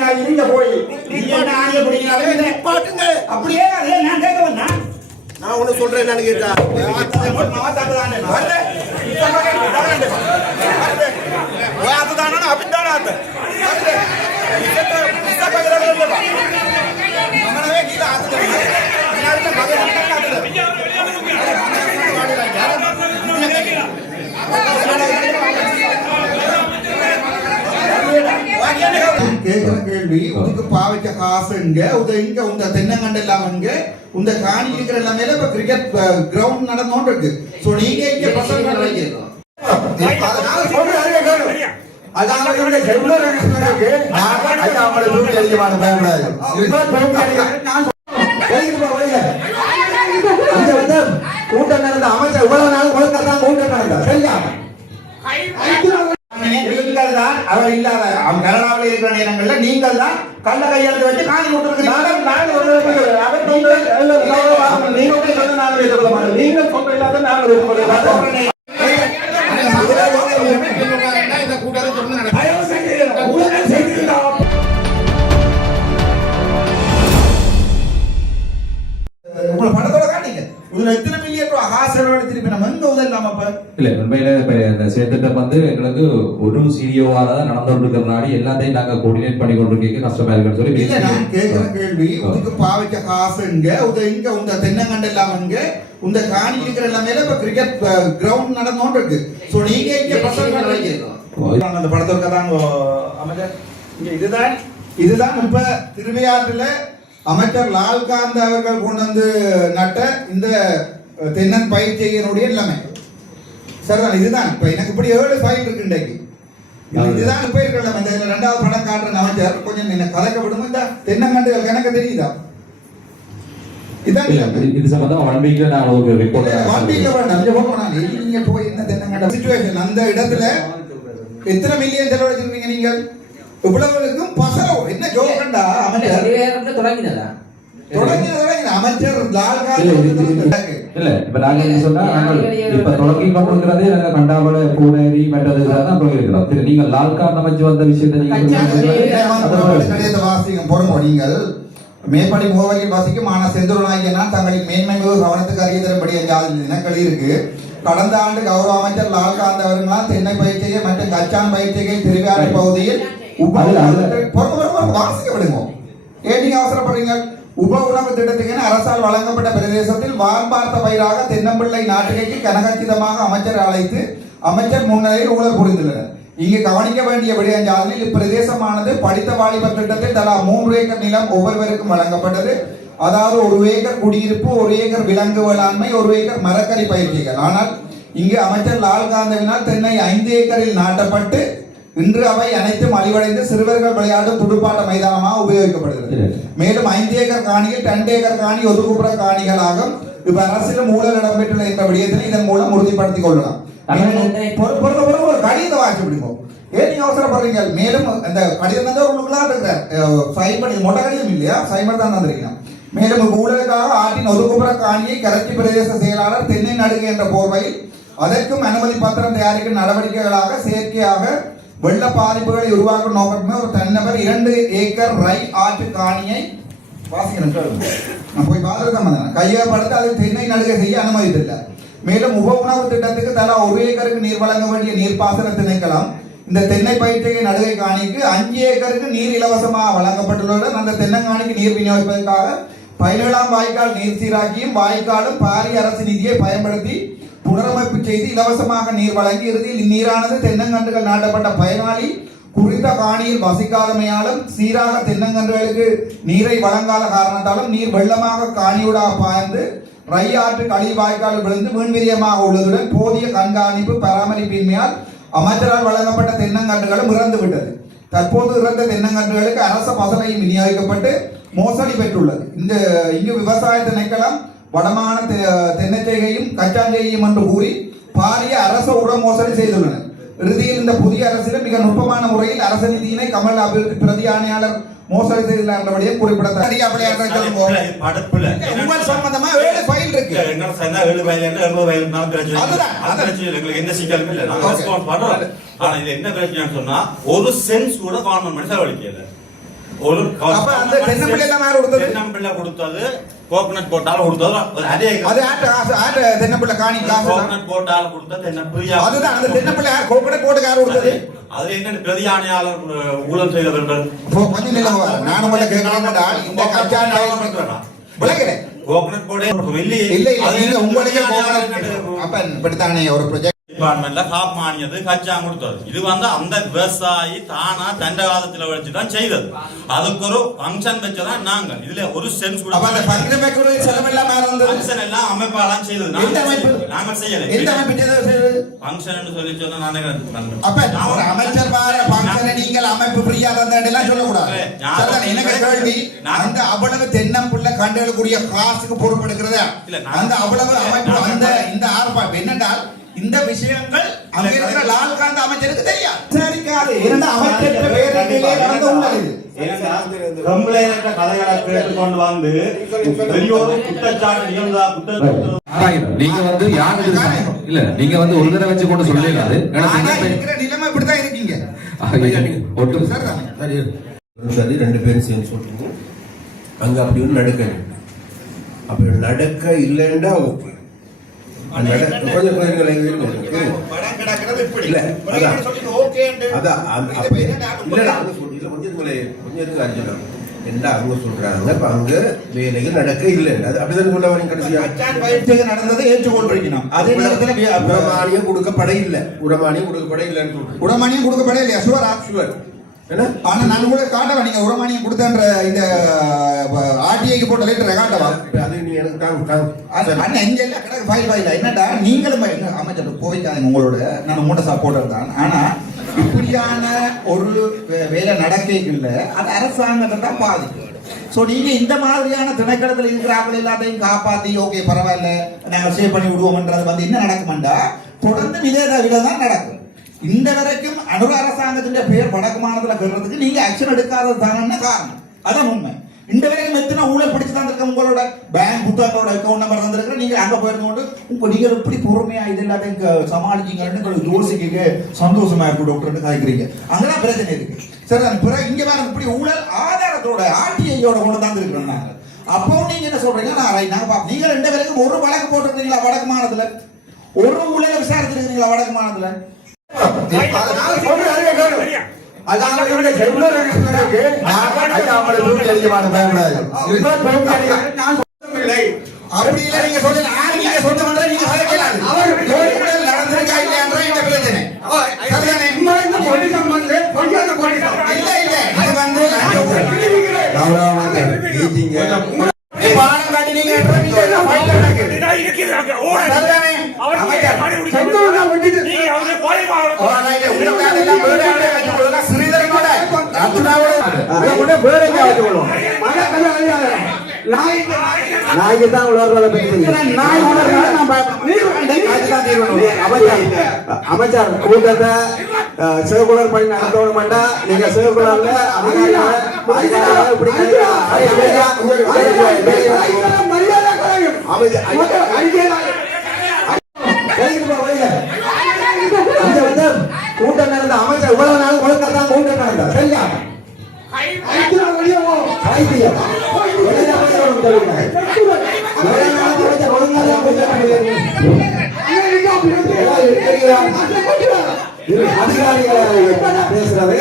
பிடிங்கினாலும் நீங்க போய் ஆணியை பிடிங்கினாலும் பாட்டுங்க அப்படியே அதே நான் கேட்க வந்தேன். நான் ஒண்ணு சொல்றேன் என்னன்னு கேட்டா கேட்கிற கேள்வி உனக்கு பாவிச்ச காசு இங்க இங்க உங்க தென்னங்கண்டு எல்லாம் இங்க உங்க காணி இருக்கிற எல்லாமே இப்ப கிரிக்கெட் கிரவுண்ட் நடந்தோண்டு இருக்கு. சோ நீங்க இங்க பசங்க கூட்டம் நடந்த அமைச்சர் இவ்வளவு நாள் கூட்டம் நடந்த சரியா நீங்கள் தான் அவர் இல்லாத கனடாவில் இருக்கிற நேரங்கள்ல நீங்கள் தான் கள்ள கையெழுத்து வச்சு காணி படத்தோட காட்டிங்க இதுல எத்தனை மில்லியன் திருப்பி நம்ம எங்க உதவலாம் அப்ப இல்ல உண்மையில இந்த சேர்த்துட்ட வந்து எங்களுக்கு ஒரு சிஇஓவால தான் நடந்து கொண்டிருக்கிறனாடி எல்லாத்தையும் நாங்க கோஆர்டினேட் பண்ணி கொண்டிருக்கீங்க கஷ்டமா இருக்குன்னு சொல்லி இல்ல நான் கேட்கிற கேள்வி உனக்கு பாவிச்ச காசு இங்க உங்க தென்னங்கண்டு எல்லாம் இங்க உங்க காணி இருக்கிற எல்லாமே இப்ப கிரிக்கெட் கிரவுண்ட் நடந்தோண்டு இருக்கு. சோ நீங்க இங்க பசங்க அந்த படத்தோட தான் அமைச்சர் இங்க இதுதான் இப்ப திருவையாற்றுல அமைச்சர் லால்காந்த் அவர்கள் கொண்டு வந்து நட்ட இந்த தென்னன் பயிர் செய்யனுடைய எல்லாமே சரிதான். இதுதான் இப்ப எனக்கு இப்படி 7 ஃபைல் இருக்கு இன்றைக்கு. இதுதான் இப்ப இருக்கலாம். இந்த 2வது படம் காட்டுற அமைச்சர் கொஞ்சம் என்ன கலக்க விடுமோ இந்த தென்னங்கண்டு எனக்கு தெரியுதா இதான் இது சம்பந்தமா 1 வீக்ல நான் ஒரு ரிப்போர்ட் 1 வீக்ல வேண்டாம் இங்க போறோம். நீங்க போய் என்ன தென்னங்கண்டு சிச்சுவேஷன் அந்த இடத்துல எத்தனை மில்லியன் செலவழிச்சிருக்கீங்க நீங்கள் இவ்வளவுக்கும் பசல என்ன ஜோக்கண்டா அமைச்சர் தொடங்கினதா அமைச்சர் இல்ல இப்ப நாங்க என்ன சொன்னா இப்ப தொடங்கி கொண்டிருக்கிறதே நாங்க கண்டாவள பூனேரி மெட்டதுதான் போயிருக்கிறோம். நீங்க லால்காந்த் அமைச்சு வந்த விஷயத்தை நீங்க வாசிக்கும் பொறுமோ நீங்கள் மேற்படி முகவரியில் வாசிக்கும் ஆனா செந்தூரநாயகனா தங்களின் மேன்மை கவனத்துக்கு அறிய தரும்படி தினக்களி இருக்கு. கடந்த ஆண்டு கௌரவ அமைச்சர் லால்காந்த் அவர்களால் தென்னை பயிற்சிகை மற்றும் கச்சான் பயிற்சிகை திருவிழா பகுதியில் வாசிக்க விடுங்க. ஏன் நீங்க அவசரப்படுறீங்க? உப உணவு திட்டத்துக்கு அரசால் வழங்கப்பட்ட பிரதேசத்தில் வார்பார்த்த பயிராக தென்னம்பிள்ளை நாட்டுகைக்கு கனகச்சிதமாக அமைச்சர் அழைத்து அமைச்சர் முன்னிலையில் ஊழல் புரிந்துள்ளனர். இங்கு கவனிக்க வேண்டிய விடயஞ்சாலில் இப்பிரதேசமானது படித்த வாலிபர் திட்டத்தில் தலா 3 ஏக்கர் நிலம் ஒவ்வொருவருக்கும் வழங்கப்பட்டது. அதாவது 1 ஏக்கர் குடியிருப்பு, 1 ஏக்கர் விலங்கு வேளாண்மை, 1 ஏக்கர் மரக்கறி பயிற்சிகள். ஆனால் இங்கு அமைச்சர் லால்காந்தவினால் தென்னை 5 ஏக்கரில் நாட்டப்பட்டு இன்று அவை அனைத்தும் அழிவடைந்து சிறுவர்கள் விளையாடும் துடுப்பாட்ட மைதானமாக உபயோகிக்கப்படுகிறது. மேலும் 5 ஏக்கர் காணியில் 2 ஏக்கர் காணி ஒதுக்குப்புற காணிகளாகும். இப்ப அரசிலும் ஊழல் இடம்பெற்றுள்ள இந்த விடயத்தினை இதன் மூலம் உறுதிப்படுத்திக் கொள்ளலாம். கடிதத்தை வாசி பிடிக்கும். ஏன் நீங்க அவசரப்படுறீங்க? மேலும் அந்த கடிதம் தான் உள்ளுக்குள்ளா இருக்கிறார் சைன் பண்ணி மொட்டை கடிதம் இல்லையா சைமர் தான் தந்திருக்கீங்க. மேலும் ஊழலுக்காக ஆற்றின் ஒதுக்குப்புற காணியை கரச்சி பிரதேச செயலாளர் தென்னை நடுகை என்ற போர்வையில் அதற்கும் அனுமதி பத்திரம் தயாரிக்கும் நடவடிக்கைகளாக செயற்கையாக வெள்ள பாதிப்புகளை உருவாக்கும் நோக்கமே ஒரு தனிநபர் 2 ஏக்கர் ரை ஆற்று காணியை போய் கையகப்படுத்த அதை தென்னை நடுகை செய்ய அனுமதித்தில்லை. மேலும் உப உணவு திட்டத்துக்கு தலா 1 ஏக்கருக்கு நீர் வழங்க வேண்டிய நீர்ப்பாசன திணைக்களம் இந்த தென்னை பயிற்சிகை நடுகை காணிக்கு 5 ஏக்கருக்கு நீர் இலவசமாக வழங்கப்பட்டுள்ளதுடன் அந்த தென்னங்காணிக்கு நீர் விநியோகிப்பதற்காக 17ஆம் வாய்க்கால் நீர் சீராக்கியும் வாய்க்காலும் பாரிய அரசு நிதியை பயன்படுத்தி புனரமைப்பு செய்து இலவசமாக நீர் வழங்கி இறுதியில் இந்நீரானது தென்னங்கன்றுகள் நாட்டப்பட்ட பயனாளி குறித்த காணியில் வசிக்காதமையாலும் சீராக தென்னங்கன்றுகளுக்கு நீரை வழங்காத காரணத்தாலும் நீர் வெள்ளமாக காணியூடாக பாய்ந்து ரை ஆற்று கழிவு வாய்க்கால் விழுந்து மீன்விரியமாக உள்ளதுடன் போதிய கண்காணிப்பு பராமரிப்பின்மையால் அமைச்சரால் வழங்கப்பட்ட தென்னங்கன்றுகளும் இறந்துவிட்டது. தற்போது இறந்த தென்னங்கன்றுகளுக்கு அரச பசலையும் விநியோகிக்கப்பட்டு மோசடி பெற்றுள்ளது. இங்கு விவசாய திணைக்களம் வடமான தென்னச்செய்கையும் கச்சாஞ்செய்கையும் என்று கூறி பாரிய அரச உர மோசடி செய்துள்ளனர். இறுதியில் இந்த புதிய அரசிடம் மிக நுட்பமான முறையில் அரச நிதியினை கமல் அபிவிருத்தி பிரதி ஆணையாளர் மோசடி செய்துள்ளார் என்றபடியே குறிப்பிடத்தக்கது. ஒரு சென்ஸ் கூட கவர்மெண்ட் செலவழிக்கல. ஒரு அப்ப அந்த தென்னம்பிள்ளை எல்லாம் யார் கொடுத்தது? தென்னம்பிள்ளை கொடுத்தது கோகனட் போட்டால் கொடுத்தது அதே அது ஆட்ட தென்னம்பிள்ளை காணி காசு கோகனட் போட்டால் கொடுத்தது என்ன பிரியா அதுதான் அந்த தென்னம்பிள்ளை கோகனட் போட்டு யார் கொடுத்தது? அது என்ன பிரதியானையாளர் ஊழல் செய்தவர்கள் கொஞ்சம் நிலம் நானும் உள்ள கேட்கலாம்டா இந்த கட்சியான விளக்கல கோகனட் போடே வெள்ளி இல்ல இல்ல உங்களுடைய அப்ப இப்படித்தானே ஒரு ப்ராஜெக்ட் டிபார்ட்மெண்ட்ல காப் மானியது கச்சா கொடுத்தது இது வந்து அந்த விவசாயி தானா தண்ட காலத்துல வச்சுதான் செய்தது அதுக்கு ஒரு ஃபங்க்ஷன் வச்சதான் நாங்க இதுல ஒரு சென்ஸ் அப்ப அந்த ஃபங்க்ஷன் வைக்கிற செலவு எல்லாம் வேற வந்து ஃபங்க்ஷன் எல்லாம் அமைப்பாலாம் செய்தது நாங்க செய்யல எந்த அமைப்பு செய்தது ஃபங்க்ஷன் சொல்லி சொன்னா நானே அப்ப ஒரு அமைச்சர் பார ஃபங்க்ஷன் நீங்கள் அமைப்பு ஃப்ரீயா தந்தேன்னு சொல்ல கூடாது சரிதான் எனக்கு கேள்வி அந்த அவ்வளவு தென்னம்புள்ள கண்டுகளுக்குரிய காசுக்கு பொறுப்பெடுக்கிறதா அந்த அவ்வளவு அமைப்பு அந்த இந்த ஆர்ப்பாட்டம் என்னென்றால் இந்த விஷயங்கள் அங்க இருக்கிற லால்காந்த் அமைச்சருக்கு தெரியாது சரிக்காது இரண்டு அமைச்சர் பேரணியிலே நடந்த உள்ளது கம்ப்ளைண்ட் கதைகளை கேட்டுக்கொண்டு வந்து வெளியோடு குற்றச்சாட்டு நிகழ்ந்தா நீங்க வந்து யாரு இல்ல நீங்க வந்து ஒரு தடவை வச்சு கொண்டு சொல்லிடாது இருக்கிற நிலைமை இப்படித்தான் இருக்கீங்க ஒட்டும் சரி ரெண்டு பேரும் சேர்ந்து சொல்றீங்க அங்க அப்படி ஒன்று நடக்க அப்படி நடக்க இல்லைன்னா ஓகே கொஞ்சம் அவங்க சொல்றாங்க அங்க வேலைகள் நடக்க இல்லை அது அப்படிதான் சொல்ல வரீங்க கடைசியா நடந்ததை ஏற்றுக்கொண்டிருக்கணும் அதே நேரத்தில் உரமானியம் கொடுக்கப்பட இல்லை உரமானியம் கொடுக்கப்பட இல்லைன்னு சொல்றேன் உரமானியம் கொடுக்கப்பட இல்லையா சுவர் ஷுவர் ஆனா நான் கூட காட்டவா நீங்க உரமானியம் கொடுத்தன்ற இந்த ஆர்டிஐக்கு போட்ட லெட்டர் காட்டவா அது நீ எனக்கு அண்ணா இங்க இல்ல கிடக்கு ஃபைல் என்னடா நீங்களும் அமைச்சர் போய்க்காதீங்க உங்களோட நான் உங்களோட சப்போர்ட்டர் தான் ஆனா இப்படியான ஒரு வேலை நடக்கல அது அரசாங்கத்தை தான் பாதிக்கும் ஸோ நீங்க இந்த மாதிரியான திணைக்களத்தில் இருக்கிறார்கள் எல்லாத்தையும் காப்பாத்தி ஓகே பரவாயில்ல நாங்கள் சேவ் பண்ணி விடுவோம்ன்றது வந்து என்ன நடக்கும்டா தொடர்ந்து இதே விட தான் நடக்கும் இந்த வரைக்கும் அனுர அரசாங்கத்தின் பேர் வடக்கு மாநிலத்தில் பெறுறதுக்கு நீங்க ஆக்ஷன் எடுக்காதது தானே காரணம் அதான் உண்மை இந்த வரைக்கும் எத்தனை ஊழல் பிடிச்சு தான் இருக்க உங்களோட பேங்க் புத்தகங்களோட அக்கௌண்ட் நம்பர் தந்திருக்கிற நீங்க அங்க போயிருந்தோண்டு உங்க நீங்க எப்படி பொறுமையா இது எல்லாத்தையும் சமாளிச்சீங்கன்னு யோசிக்க சந்தோஷமா இருக்கும் டாக்டர் காய்க்கிறீங்க அங்கதான் பிரச்சனை இருக்கு சரி பிறகு இங்க வேற இப்படி ஊழல் ஆதாரத்தோட ஆர்டிஐயோட கொண்டு தான் இருக்கிறோம் நாங்க அப்பவும் நீங்க என்ன சொல்றீங்க நாங்க நீங்க ரெண்டு பேருக்கும் ஒரு வழக்கு போட்டிருக்கீங்களா வடக்கு மாநிலத்துல ஒரு ஊழலை விசாரிச்சிருக்கீங்களா வடக்கு மாநிலத்துல அப்படி இல்ல நீங்க சொல்லுங்க நீங்க சொந்த பண்ற நீங்க சொல்லலாம் அவர் நடந்திருக்கா இல்லையான்ற இந்த பிரச்சனை இல்ல இல்ல இது வந்து பாடம் காட்டி நீங்க நாய்க்கு தான் உணர்றத பத்தி நாய் அமைச்சர் கூட்டத்தை சிவகுலர் பண்ணி நடத்தணும் மாட்டா நீங்க சிவகுலர்ல கூட்டம் நடந்த அமைச்சர் இவ்வளவு நாள் ஒழுங்கத்தான் கூட்டம் நடந்த சரியா பேசுறது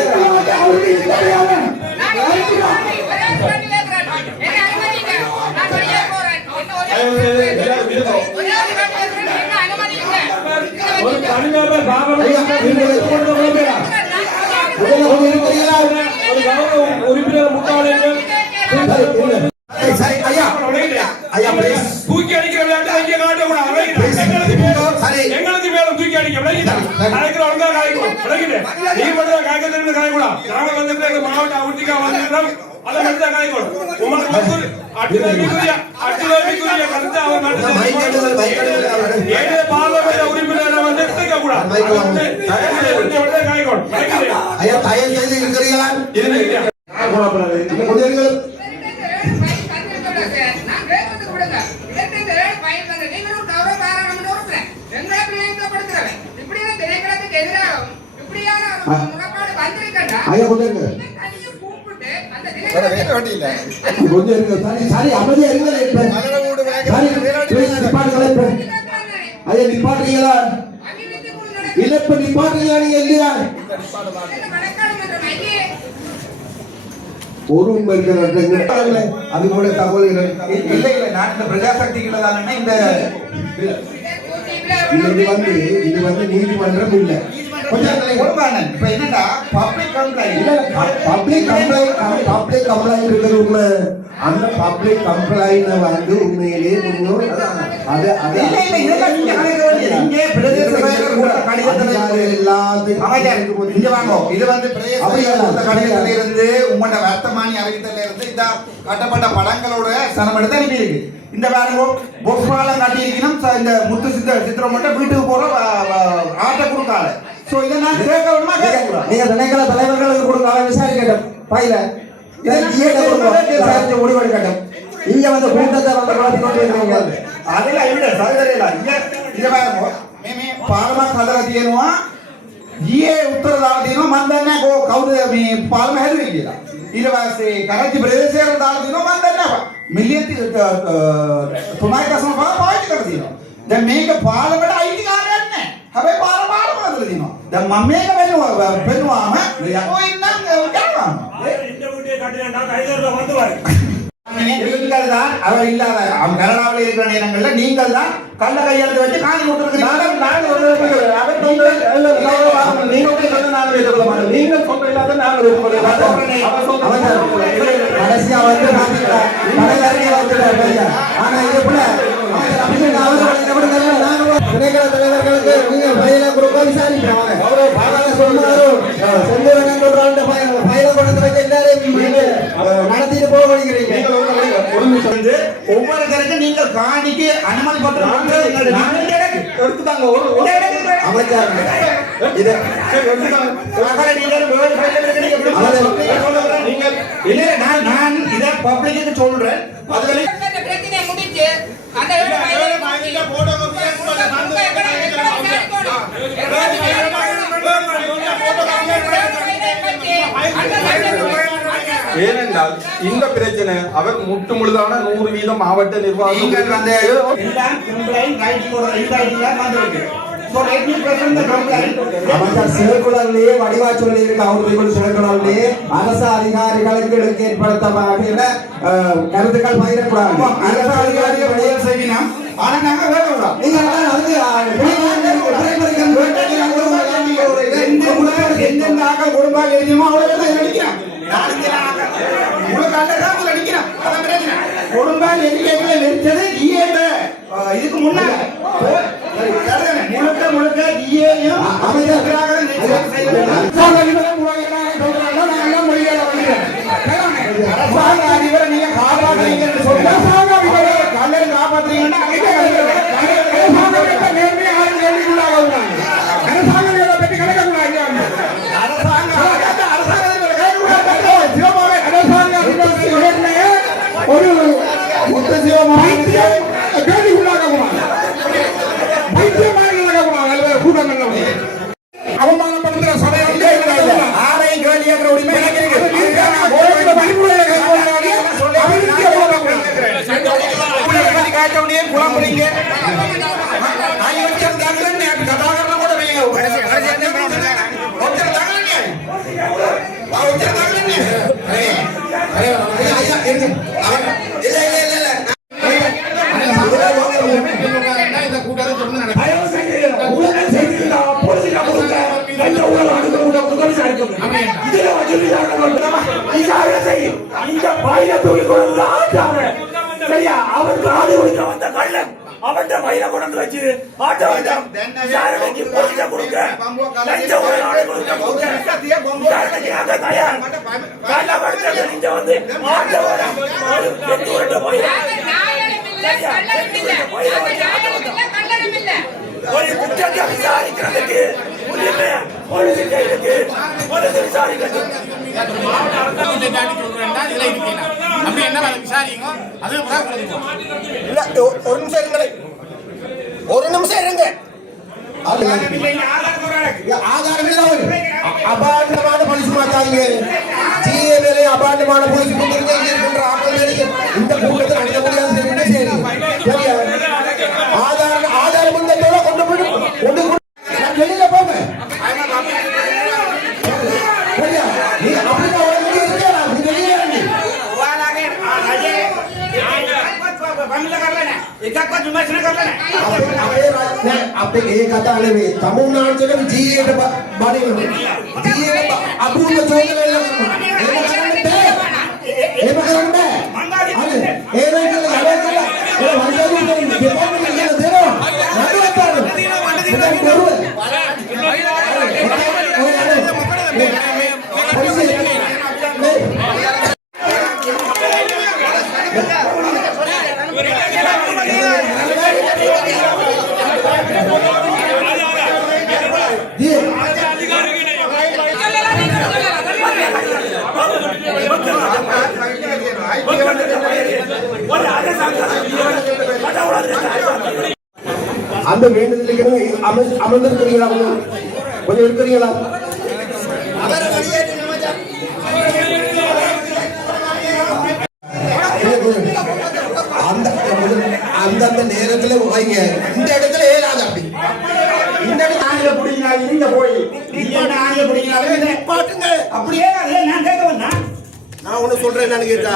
உறுப்பினர் முட்டாளர்கள் தூக்கி அடிக்கிற விளையாட்டு இங்கே காட்டக்கூடாது எங்களுக்கு மேல தூக்கி அடிக்க விளையாட்டு ஒழுங்கா காய்க்கும் விளையாட்டு நீ மட்டும் காய்க்கிறது காயக்கூடாது நாங்க வந்து மாவட்ட உத்திக்கா வந்திருக்கிறோம் அதை மட்டும் தான் காய்க்கணும் உங்களுக்கு அட்டுதவிக்குரிய கருத்து அவர் ஏழு பாராளுமன்ற உறுப்பினரை வந்து எடுத்துக்க கூடாது காய்க்கணும் ஐயா கொஞ்சம் இருங்க சரி அமைதியா இருங்க ஐயா நிப்பாட்டுறீங்களா இல்ல இப்ப நிப்பாட்டுறீங்களா நீங்க இல்லையா ஒரு உண்மை இருக்கிற அது கூட தகவல்கள் இல்லை நான் இந்த பிரஜாசக்திகளை தானே இந்த இது வந்து நீதிமன்றம் இல்ல இப்ப என்னடா பப்ளிக் கம்ப்ளைண்ட் இருக்கிறது உண்மை அந்த பப்ளிக் கம்ப்ளைண்ட் வந்து உண்மையிலேயே உங்களோட வர்த்தமானி அறிவித்தல இருந்து இந்த கட்டப்பட்ட படங்களோட சனம் எடுத்து அனுப்பி இருக்கு. இந்த வேற பொஸ்பாலம் காட்டியிருக்கணும் இந்த முத்து சித்திரம் மட்டும் வீட்டுக்கு போற ஆட்டை கொடுக்காது. சோ இதை நான் கேட்கணுமா கேட்கக்கூடாது? நீங்க திணைக்கள தலைவர்களுக்கு கொடுக்க விசாரிக்கட்டும் பையில முடிவெடுக்கட்டும். இங்க வந்து கூட்டத்தை வந்து குழப்பி கொண்டு இருக்கீங்க. அதெல்லாம் இல்ல சகோதரிகளா இத வேற மேமே පාරමක් හදලා තියෙනවා ඊයේ උත්තර දාලා තියෙනවා මම දන්නේ නැහැ කවුද මේ පාරම හැදුවේ කියලා. ඊට පස්සේ කරච්චි ප්‍රදේශයට දාලා තියෙනවා මම දන්නේ නැහැ. මිලියන් 3.5 පාවිච්චි කරලා තියෙනවා. දැන් මේක පාරමට අයිතිකාරයක් නැහැ. හැබැයි පාරම හදලා තියෙනවා. දැන් මම මේක වෙනුවාම ඔය ඉන්නම් ගන්නවා. இந்த வீட்டை கட்டினா கைதர்ல வந்து பாரு. நீங்கள் தான் அவர் இல்லாத கனடாவில் இருக்கிற நேரங்கள்ல நீங்கள் தான் கள்ள கையெழுத்து வச்சு காணி தலைவர்களுக்கு நீங்க பயில கொடுக்க விசாரிக்கிறோம் நடத்திட்டு போக முடிக்கிறீங்க. ஒவ்வொருத்தருக்கு நீங்கள் காணிக்கு அனுமதி பத்திரம் எடுத்துட்டாங்க. நான் இதை பப்ளிக்கு சொல்றேன். ஏனென்றால் இந்த பிரச்சனை அவர் முட்டு முழுதான 100% மாவட்ட நிர்வாகம் சிறகுழலே வடிவா சொல்லி இருக்கு. அவர்கள் சிறகுழலே அரசு அதிகாரிகளுக்கு ஏற்படுத்தப்பட்ட கருத்துக்கள் பகிரக்கூடாது. அரசு அதிகாரிகள் செய்யணும். ஆனா நாங்க வேற எந்தெந்த குடும்பம் எழுதியுமோ அவ்வளவு நடிக்கிறோம். குடும்பம் எண்ணிக்கைகளை நிறுத்தது இதுக்கு முன்னாடி முழுக்க முழுக்க ஈயையும் அரசாங்க அதிபரை நீங்க காப்பாற்றுறீங்கன்னு சொல்லுங்க. கல்லூரி காப்பாற்றுறீங்கன்னா ஒரு முத்த சிவமாக அவமானப்படுத்துற சபையிலே ஆரையும் கேள்வி கேட்கிற உரிமை குழம்புறீங்க அவர் காது கொடுக்க வந்த கள்ளன் அவன் பயிரை கொண்டு வச்சு ஆட்ட வேண்டாம் கொடுக்க ஒரு குற்றத்தை விசாரிக்கிறதுக்கு ஒரு நிமிஷம் இருங்க. ஆதாரம் அபாண்டமான பரிசு மாட்டாங்க. ஜிஏ அபாண்டமான போய் இருக்கின்ற ஆட்கள் இந்த கூட்டத்தை நடத்த முடியாது. சரியா? ஆதாரம் கொண்டு வெளியில போங்க. நீ அப்படிதான் අපේ ඒ කතා නෙමෙයි තමුන්නාන්සේට ජීවිතේට බඩේ ජීවිතේ අපුරුම චෝදනා එහෙම කරන්න බෑ. හරි ඒ වෙලාවට යනවා ඒ වන්දනාවේ දෙපාර්තමේන්තුව කියන දෙනවා නඩුවක් පාඩු දැන් කරුව அந்த வேண்டுதலுக்கு அமர்ந்திருக்கிறீங்களா? கொஞ்சம் இருக்கிறீங்களா? அந்தந்த நேரத்துல வாங்க. இந்த இடத்துல ஏறாது. அப்படி இந்த இடத்துல பிடிங்க போய் அப்படியே நான் கேட்க வந்தேன். நான் ஒண்ணு சொல்றேன். என்னன்னு கேட்டா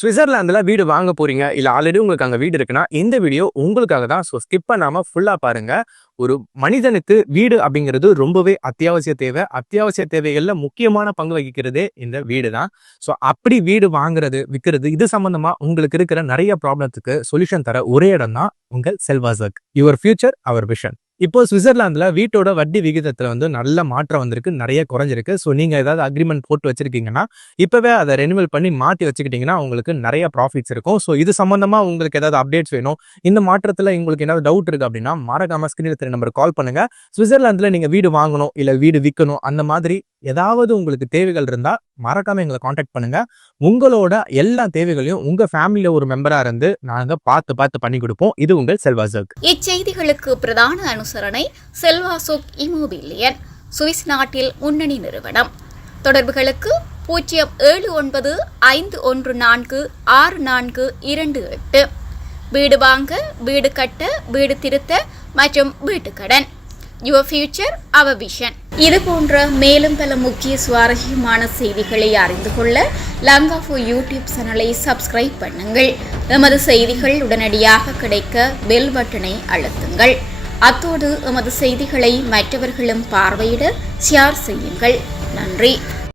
ஸ்விட்சர்லாந்துல வீடு வாங்க போறீங்க இல்ல ஆல்ரெடி உங்களுக்கு அங்க வீடு இருக்குன்னா இந்த வீடியோ உங்களுக்காக தான். ஸோ ஸ்கிப் பண்ணாம ஃபுல்லா பாருங்க. ஒரு மனிதனுக்கு வீடு அப்படிங்கிறது ரொம்பவே அத்தியாவசிய தேவை. அத்தியாவசிய தேவைகள்ல முக்கியமான பங்கு வகிக்கிறதே இந்த வீடு தான். ஸோ அப்படி வீடு வாங்குறது விற்கிறது இது சம்பந்தமா உங்களுக்கு இருக்கிற நிறைய ப்ராப்ளத்துக்கு சொல்யூஷன் தர ஒரே இடம் தான் உங்கள் செல்வாசக். Your future our vision. இப்போ ஸ்விட்சர்லாந்துல வீட்டோட வட்டி விகிதத்துல வந்து நல்ல மாற்றம் வந்திருக்கு, நிறைய குறைஞ்சிருக்கு. ஸோ நீங்க ஏதாவது அக்ரிமெண்ட் போட்டு வச்சிருக்கீங்கன்னா இப்பவே அதை ரெனிவல் பண்ணி மாற்றி வச்சுக்கிட்டீங்கன்னா உங்களுக்கு நிறைய ப்ராஃபிட்ஸ் இருக்கும். ஸோ இது சம்பந்தமா உங்களுக்கு ஏதாவது அப்டேட்ஸ் வேணும், இந்த மாற்றத்துல உங்களுக்கு ஏதாவது டவுட் இருக்கு அப்படின்னா மறக்காம ஸ்கிரீன்ல தெரிய நம்பர் கால் பண்ணுங்க. ஸ்விட்சர்லாந்துல நீங்க வீடு வாங்கணும் இல்ல வீடு விற்கணும் அந்த மாதிரி ஏதாவது உங்களுக்கு தேவைகள் இருந்தா மறக்காம எங்களை காண்டாக்ட் பண்ணுங்க. உங்களோட எல்லா தேவைகளையும் உங்க ஃபேமிலியில ஒரு மெம்பரா இருந்து நாங்க பார்த்து பண்ணி கொடுப்போம். இது உங்கள் செல்வாசக். இச்செய்திகளுக்கு பிரதான அனுசரணை செல்வாசோக் இமோபிலியன், சுவிஸ் நாட்டில் முன்னணி நிறுவனம். தொடர்புகளுக்கு 0795146428. வீடு வாங்க, வீடு கட்ட, வீடு திருத்த மற்றும் வீட்டுக்கடன். Your future our vision. இது போன்ற மேலும் பல முக்கிய சுவாரஸ்யமான செய்திகளை அறிந்து கொள்ள லங்காஃபோ யூடியூப் சேனலை சப்ஸ்கிரைப் பண்ணுங்கள். எமது செய்திகள் உடனடியாக கிடைக்க பெல் பட்டனை அழுத்துங்கள். அத்தோடு எமது செய்திகளை மற்றவர்களும் பார்வையிட ஷேர் செய்யுங்கள். நன்றி.